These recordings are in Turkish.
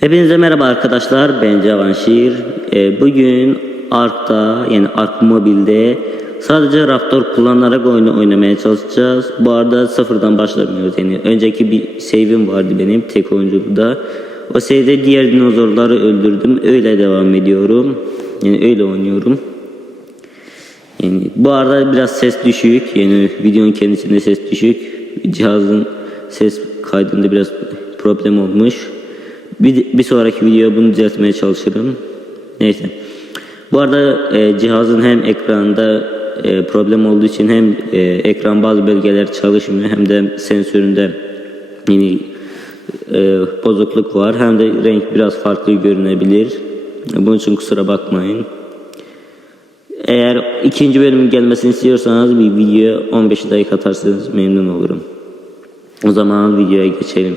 Hepinize merhaba arkadaşlar. Ben Cavanşir. Ee, bugün Ark'ta yani Ark Mobil'de sadece Raptor kullanarak oyunu oynamaya çalışacağız. Bu arada sıfırdan başlamıyoruz. Yani önceki bir save'im vardı benim tek oyunculukta. O save'de diğer dinozorları öldürdüm. Öyle devam ediyorum. Yani öyle oynuyorum. Yani bu arada biraz ses düşük. Yani videonun kendisinde ses düşük. Cihazın ses kaydında biraz problem olmuş. Bir, bir sonraki videoya bunu düzeltmeye çalışırım. Neyse. Bu arada e, cihazın hem ekranında e, problem olduğu için hem e, ekran bazı bölgeler çalışmıyor hem de sensöründe yeni e, bozukluk var. Hem de renk biraz farklı görünebilir. Bunun için kusura bakmayın. Eğer ikinci bölümün gelmesini istiyorsanız bir video 15 dakika atarsanız memnun olurum. O zaman videoya geçelim.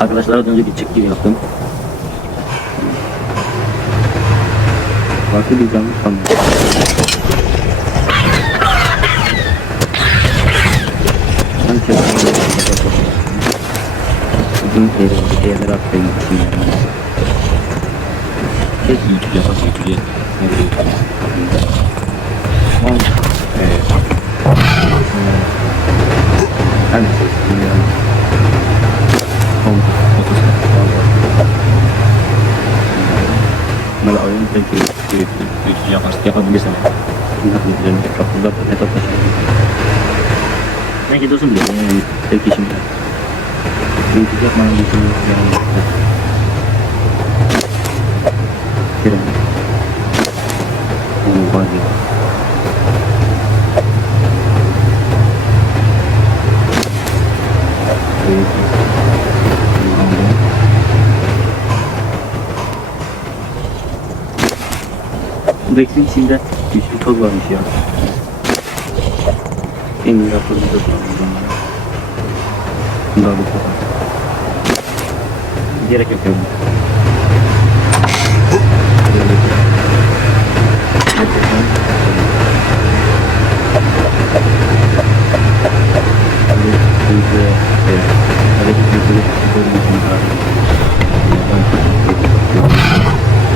Arkadaşlar az önce bir çık gibi yaptım. Farklı bir canlı sandım. Ben çektim. Bugün elimde yerlere atlayın. Çok iyi ki yapar Ne gidiyorsun diye yani tek işimde. YouTube yapmayı düşünüyorum yani. Kirim. Bu var ya. Bu eksin içinde güçlü toz varmış ya. En iyi yapılmış toz varmış onlara. Bunlar bu toz. Gerek yok yani.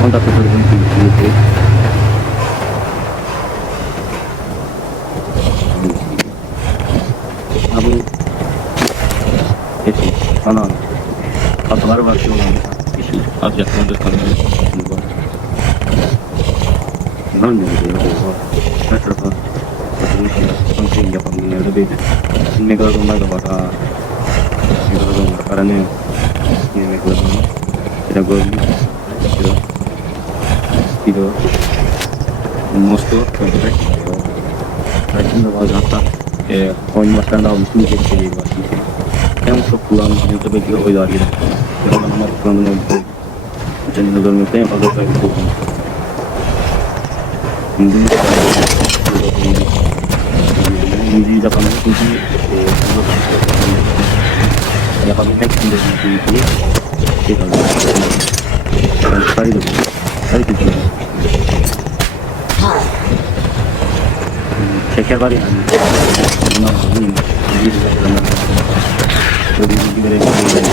On dakika sonra bunu yiyeceğiz. Ha bu Hepsi ana Kasaları var şu olan İşi az yakındır kanalım Bunlar ne oluyor ya? Her tarafa Satılmış ya Son şeyin yapan dünyada belli Şimdi megalodonlar da var ha Megalodon var Aranıyor Yine megalodon var Dragozli Kilo Kilo Mosko Köpek Belki de bazen hatta e, oyun başlarında almıştım bir şey değil var. En çok kullandığım YouTube'a göre gibi. Ya ben ama kullandığım oyun Geçen yılda görmekte en fazla sayıda buldum. Şimdi Yüzüğü yapanlar çünkü e, yapabilmek için de bir şey kaldı. Yani sayıda bu. Sayıda bu. Şeker var yani. Bundan alayım. Bir liradan. Böyle bir verebilirim.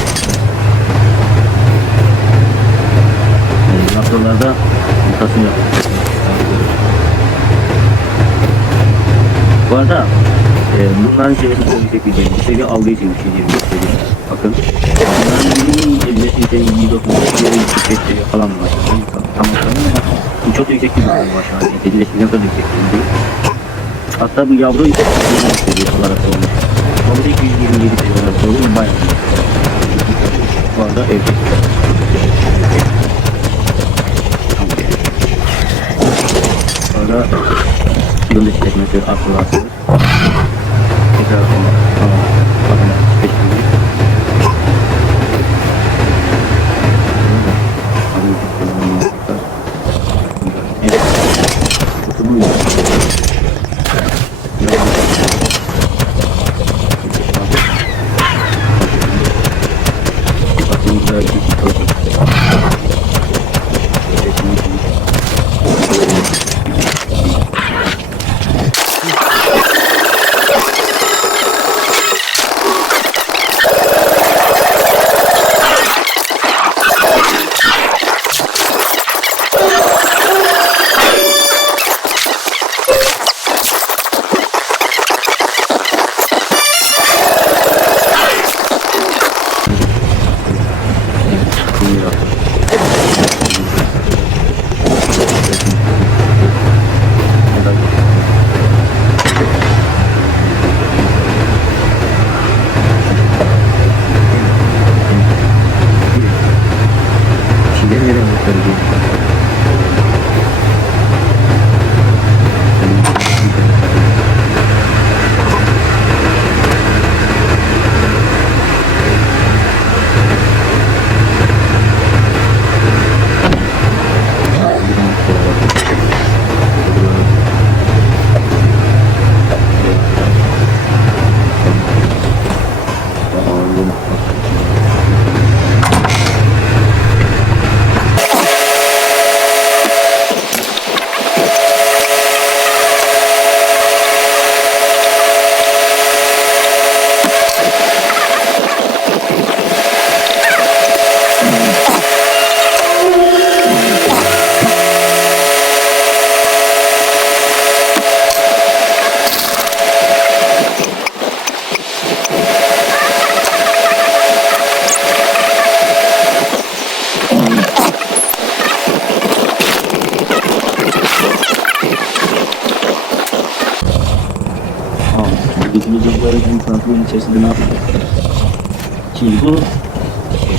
Noktalarda mutasyon yok. Bu arada e, bunların şeyini söyleyecek bir şey. Bu seviye algı için bir şey diye bir şey. Bakın. Bunların birinin inceliği senin iyi dokun. Diğeri yüksek seviye falan var. Tamam. Bu çok yüksek bir durum var şu an. Tecrübesinden kadar yüksek bir durum. Hatta bu yavru seviye olarak olmuş. Ama da 227 seviye olarak olmuş. Bayağı. Bu arada erkek. Sonra yıl istekmesi akıllı Tekrar tamam. Tamam. Tamam.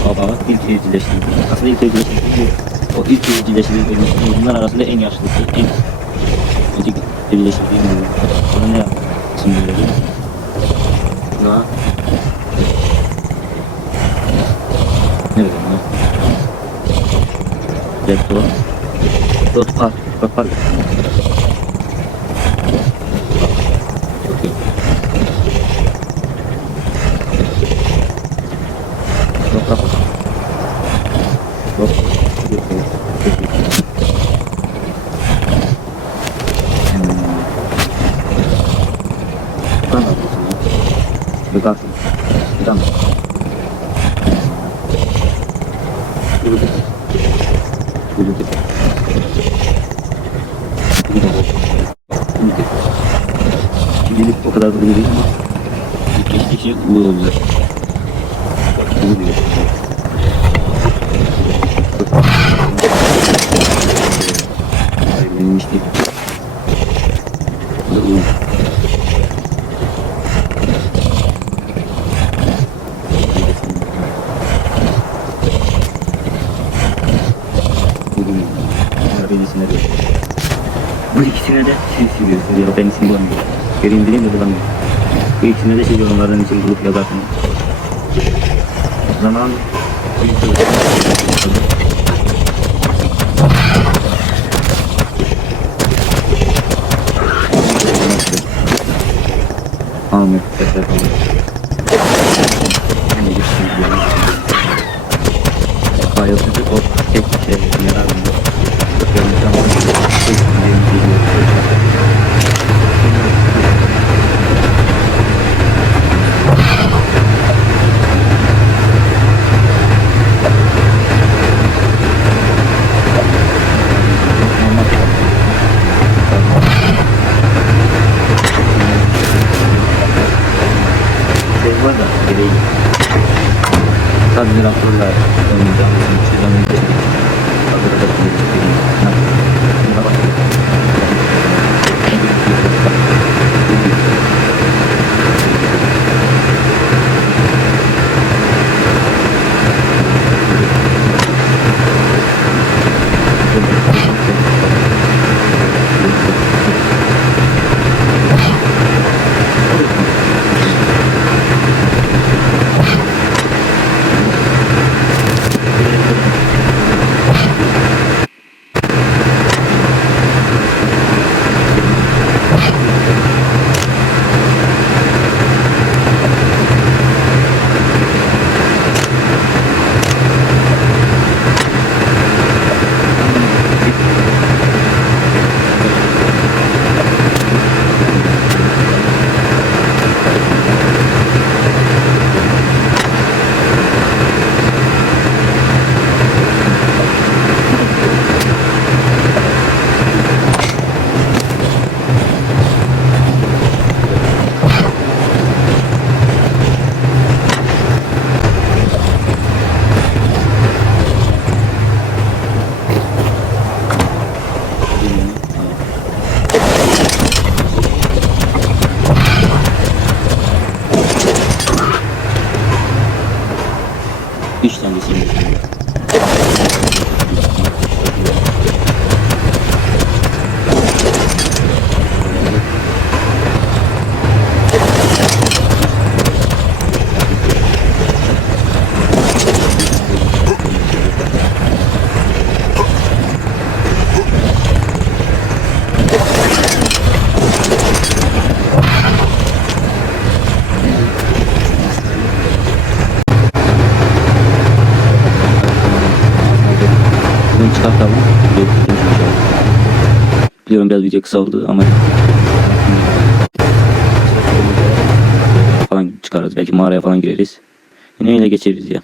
Baba ilk evcilleştirdi. Aslında ilk evcilleştirdi o ilk evcilleştirdiği bunlar arasında en yaşlısı, en ilk evcilleştirdiği bu. Buna ne yaptı? Şimdi böyle Buna ne dedim lan? Retro Rot Park, Rot Park. Çok iyi. Yok yok. Yok. Yok. Buradan alıyorsun ya. Buradan. Buradan. Yürüdü. Yürüdü. Yürüdü. Yürüdü. Şimdilik o kadar da iyi değil ama geçtikçe bu olacak. Bu diyor. İkisine de şey siliyor, siliyor. Ben isim bulamıyorum. Vereyim bileyim de bulamıyorum. Bu ikisine de siliyor, onlardan için bulup yazarsın. Zaman Ahmet Efe Hayatı o tek şey Ustadz Abdullah yang dalam menjadi Abdullah menjadi Olacağız. Biliyorum biraz video kısa oldu ama falan çıkarız. Belki mağaraya falan gireriz. Yine öyle geçeriz ya.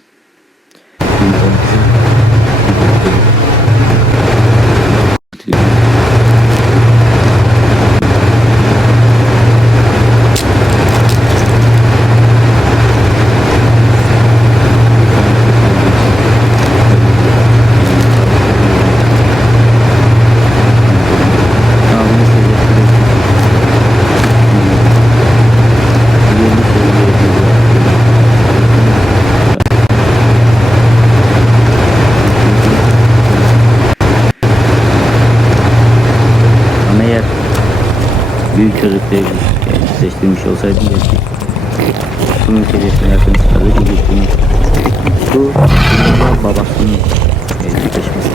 Ama eğer büyük değil yani seçtirmiş olsaydı belki bunun seviyesine yakın çıkardı diyecektim. Bu babasının Şöyle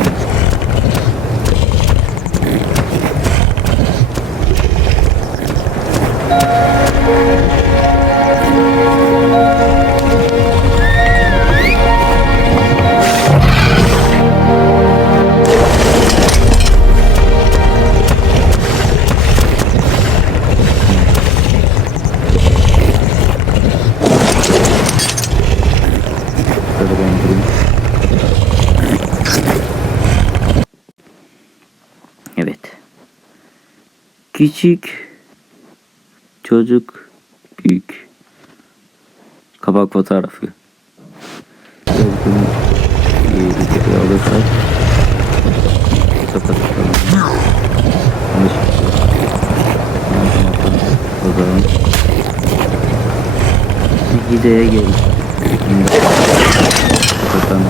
Evet. Küçük çocuk büyük kabak fotoğrafı. Video alırsak kapatalım. O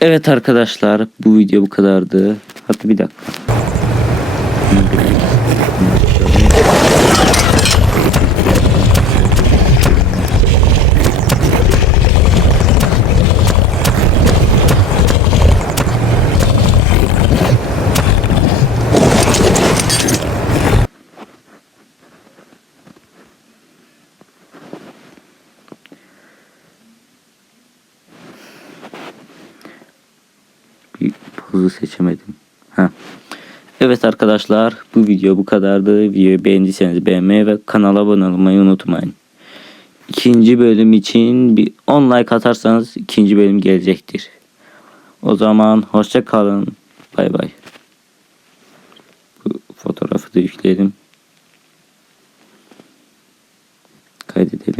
Evet arkadaşlar bu video bu kadardı. Hatta bir dakika. bir pozu Evet arkadaşlar bu video bu kadardı. Videoyu beğendiyseniz beğenmeyi ve kanala abone olmayı unutmayın. İkinci bölüm için bir 10 like atarsanız ikinci bölüm gelecektir. O zaman hoşça kalın. Bay bay. Bu fotoğrafı da yükleyelim. Kaydedelim.